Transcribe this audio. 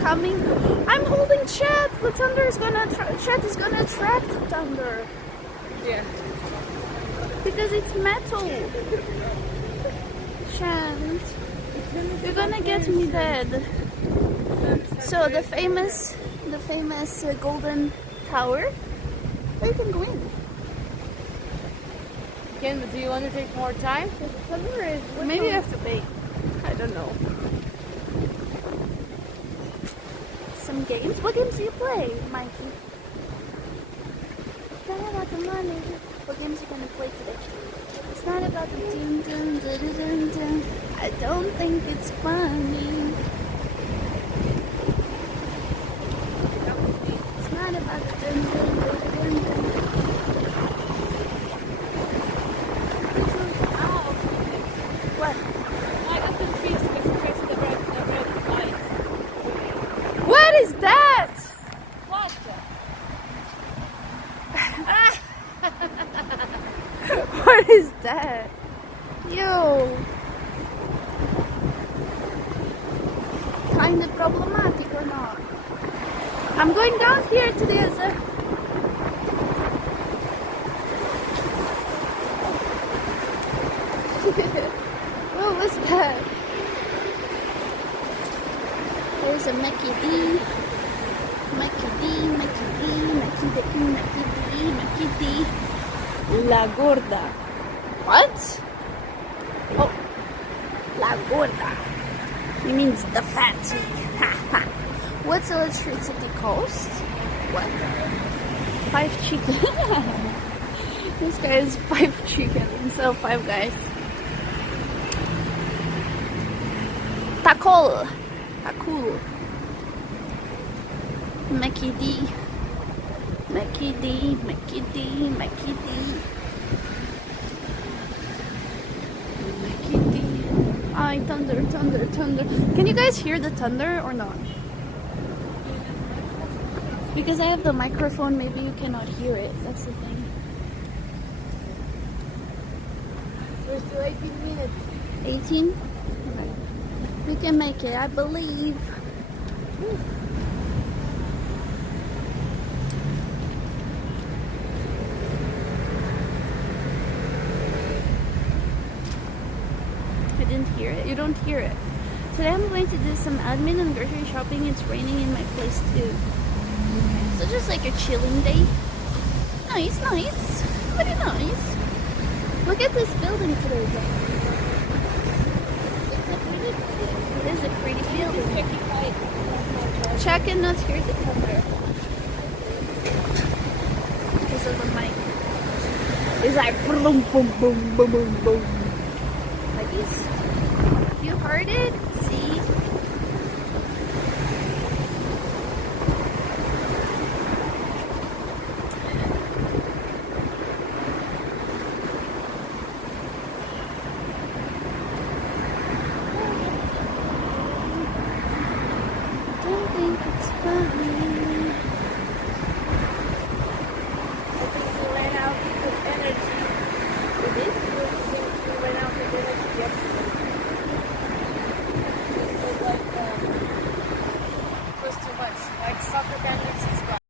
coming. I'm holding Chet. The thunder is gonna. Chet is gonna attract the thunder. Yeah. Because it's metal. Chant. You're gonna get me dead. So the famous golden tower. You can go in. Ken, do you want to take more time? Maybe you have to pay. I don't know. Some games. What games do you play, Mikey? It's not about the money. What games are you gonna play today? It's not about the dun dun dun dun dun. I don't think it's funny. It's not about the dun dun dun dun dun. What? I got confused because you pressed the red light. What is that? What? What is that? Yo. Kinda problematic or not? I'm going down here to the other. What was that? There's a Mickey D. Mickey D, Mickey D, Mickey D, Mickey D, Mickey D. La Gorda. What? Oh. La Gorda. It means the fatty. What's electricity cost? What? 5 chicken. This guy is 5 chicken instead of 5 guys. Takol. Takul. Mickey D. Mickey D. Mickey D. Mickey D. Mickey D. Ay, thunder, thunder, thunder. Can you guys hear the thunder or not? Because I have the microphone, maybe you cannot hear it. That's the thing. We're still 18 minutes. 18? Okay. We can make it, I believe. I didn't hear it. You don't hear it. Today I'm going to do some admin and grocery shopping. It's raining in my place too. So just like a chilling day. Nice, nice. Very nice. Look at this building today. It is a pretty building. Check and not hear the thunder. Because of the mic. It's like boom, boom, boom, boom, boom, boom. Like this. You heard it?